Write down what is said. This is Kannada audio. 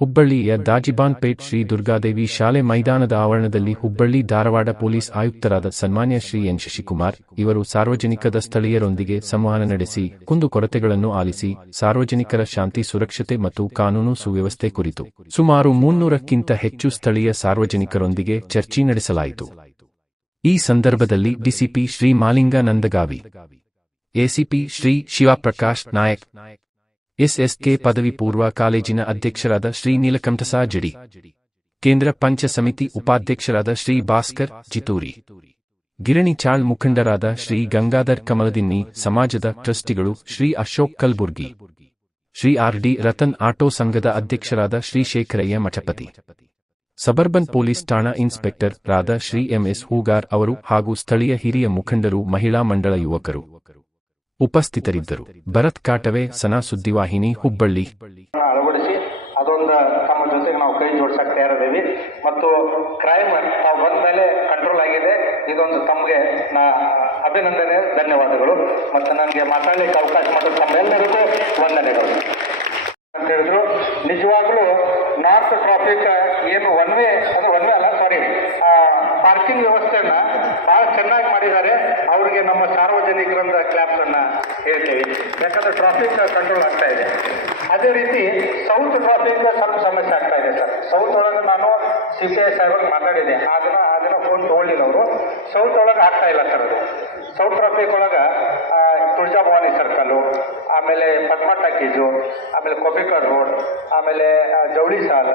ಹುಬ್ಬಳ್ಳಿಯ ದಾಜಿಬಾನ್ಪೇಟ್ ಶ್ರೀ ದುರ್ಗಾದೇವಿ ಶಾಲೆ ಮೈದಾನದ ಆವರಣದಲ್ಲಿ ಹುಬ್ಬಳ್ಳಿ ಧಾರವಾಡ ಪೊಲೀಸ್ ಆಯುಕ್ತರಾದ ಸನ್ಮಾನ್ಯ ಶ್ರೀ ಎನ್ ಶಶಿಕುಮಾರ್ ಇವರು ಸಾರ್ವಜನಿಕದ ಸ್ಥಳೀಯರೊಂದಿಗೆ ಸಂವಹನ ನಡೆಸಿ ಕುಂದುಕೊರತೆಗಳನ್ನು ಆಲಿಸಿ ಸಾರ್ವಜನಿಕರ ಶಾಂತಿ ಸುರಕ್ಷತೆ ಮತ್ತು ಕಾನೂನು ಸುವ್ಯವಸ್ಥೆ ಕುರಿತು ಸುಮಾರು 300ಕ್ಕಿಂತ ಹೆಚ್ಚು ಸ್ಥಳೀಯ ಸಾರ್ವಜನಿಕರೊಂದಿಗೆ ಚರ್ಚೆ ನಡೆಸಲಾಯಿತು. ಈ ಸಂದರ್ಭದಲ್ಲಿ DCP Shri Malinga Nandagavi, ACP Shri Shivaprakash Nayak, SSK ಪದವಿ ಪೂರ್ವ ಕಾಲೇಜಿನ ಅಧ್ಯಕ್ಷರಾದ ಶ್ರೀ ನೀಲಕಂಠಸ ಜಡಿ, ಕೇಂದ್ರ ಪಂಚ ಸಮಿತಿ ಉಪಾಧ್ಯಕ್ಷರಾದ ಶ್ರೀ ಭಾಸ್ಕರ್ ಜಿತೂರಿ, ಗಿರಣಿ ಚಾಳ್ ಮುಖಂಡರಾದ ಶ್ರೀ ಗಂಗಾಧರ್ ಕಮಲದಿನ್ನಿ, ಸಮಾಜದ ಟ್ರಸ್ಟಿಗಳು ಶ್ರೀ ಅಶೋಕ್ ಕಲ್ಬುರ್ಗಿ, ಶ್ರೀ ಆರ್.ಡಿ. ರತನ್ ಆಟೋ ಸಂಘದ ಅಧ್ಯಕ್ಷರಾದ ಶ್ರೀ ಶೇಖರಯ್ಯ ಮಠಪತಿ, ಸಬರ್ಬನ್ ಪೊಲೀಸ್ ಠಾಣಾ ಇನ್ಸ್ಪೆಕ್ಟರ್ ರಾದ ಶ್ರೀ ಎಂಎಸ್ ಹೂಗಾರ್ ಅವರು ಹಾಗೂ ಸ್ಥಳೀಯ ಹಿರಿಯ ಮುಖಂಡರು, ಮಹಿಳಾ ಮಂಡಳ ಯುವಕರು ಉಪಸ್ಥಿತರಿದ್ದರು. ಭರತ್ ಕಾಟವೆ, ಸನಾ ಸುದ್ದಿವಾಹಿನಿ, ಹುಬ್ಬಳ್ಳಿ. ಅಳವಡಿಸಿ ಅದೊಂದು ತಮ್ಮ ಜೊತೆಗೆ ನಾವು ಕೈ ಜೋಡಿಸಕ್ಕೆ ತಯಾರಿದ್ದೀವಿ ಮತ್ತು ಕ್ರೈಮ್ ತಾವು ಬಂದ ಮೇಲೆ ಕಂಟ್ರೋಲ್ ಆಗಿದೆ. ಇದೊಂದು ತಮಗೆ ಅಭಿನಂದನೆ, ಧನ್ಯವಾದಗಳು ಮತ್ತು ನನಗೆ ಮಾತಾಡಲಿಕ್ಕೆ ಅವಕಾಶ ಮಾಡೋದು ತಮ್ಮೆಲ್ಲರಿಗೂ ವಂದನೆಗಳು ಅಂತ ಹೇಳಿದ್ರು. ನಿಜವಾಗ್ಲೂ ನಾರ್ತ್ ಟ್ರಾಫಿಕ್ ಏನು ಒನ್ ವೇ ಅಲ್ಲ, ಪಾರ್ಕಿಂಗ್ ವ್ಯವಸ್ಥೆಯನ್ನ ಬಹಳ ಚೆನ್ನಾಗಿ ಮಾಡಿದ್ದಾರೆ. ಅವರಿಗೆ ನಮ್ಮ ಸಾರ್ವಜನಿಕರಿಂದ ಕ್ಲಾಪ್ಸ್ ಅನ್ನ ಹೇಳ್ತೇವೆ, ಯಾಕಂದ್ರೆ ಟ್ರಾಫಿಕ್ ಕಂಟ್ರೋಲ್ ಆಗ್ತಾ ಇದೆ. ಅದೇ ರೀತಿ ಸೌತ್ ಟ್ರಾಫಿಕ್ ಸ್ವಲ್ಪ ಸಮಸ್ಯೆ ಆಗ್ತಾ ಇದೆ ಸರ್. ಸೌತ್ ಒಳಗೆ ನಾನು CPI ಸಾಹೇಬ್ ಮಾತಾಡಿದೆ, ಆ ದಿನ ಫೋನ್ ತಗೊಳ್ಳಿಲ್ಲ ಅವರು. ಸೌತ್ ಒಳಗೆ ಆಗ್ತಾ ಇಲ್ಲ ಸರ್ ಅದು. ಸೌತ್ ಟ್ರಾಫಿಕ್ ಒಳಗೆ ತುಳಜಾಭವಾನಿ ಸರ್ಕಲ್ಲು, ಆಮೇಲೆ ಪದ್ಮಾ ಟಾಕೀಸು, ಆಮೇಲೆ ಕೊಬಿಕರ್ ರೋಡ್, ಆಮೇಲೆ ಜವಳಿ ಸಾಲ್